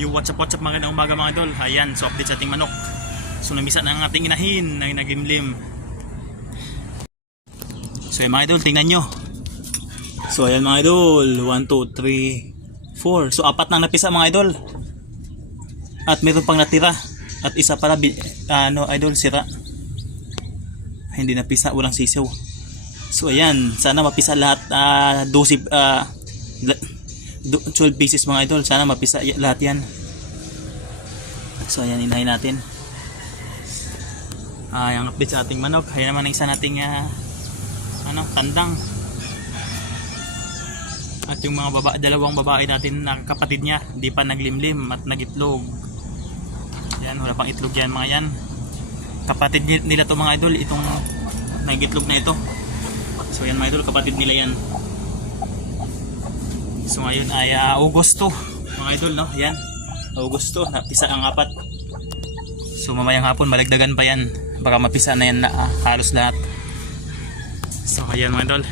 Yung what's up mga umaga mga idol. Ayan, so update sa ating manok. So namisa na ang ating inahin na nagimlim. So ayan mga idol, tingnan nyo. So ayan mga idol, 1, 2, 3, 4. So apat nang napisa mga idol. At meron pang natira. At isa pala idol, sira. Hindi napisa, walang sisaw. So ayan, sana mapisa lahat 12 pieces mga idol. Sana mapisa lahat yan. So ayan, inahin natin. Yung update sa ating manok. Ayan naman ang isa nating tandang. At yung mga dalawang babae natin na kapatid niya, di pa naglimlim at nagitlog. Yan, wala pang itlog yan mga yan. Kapatid nila to mga idol, itong nagitlog na ito. So yan mga idol, kapatid nila yan. So ngayon ay Augusto mga idol, no? Yan, Augusto, napisa ang apat. So mamayang hapon malagdagan pa yan, baka mapisa na yan na halos lahat. So ayan mga idol.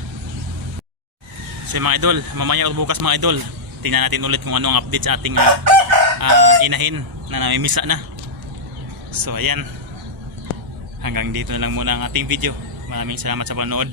So mga idol, mamaya o bukas mga idol, tingnan natin ulit kung ano ang update sa ating inahin na namimisa na. So ayan, hanggang dito na lang muna ang ating video. Maraming salamat sa panonood.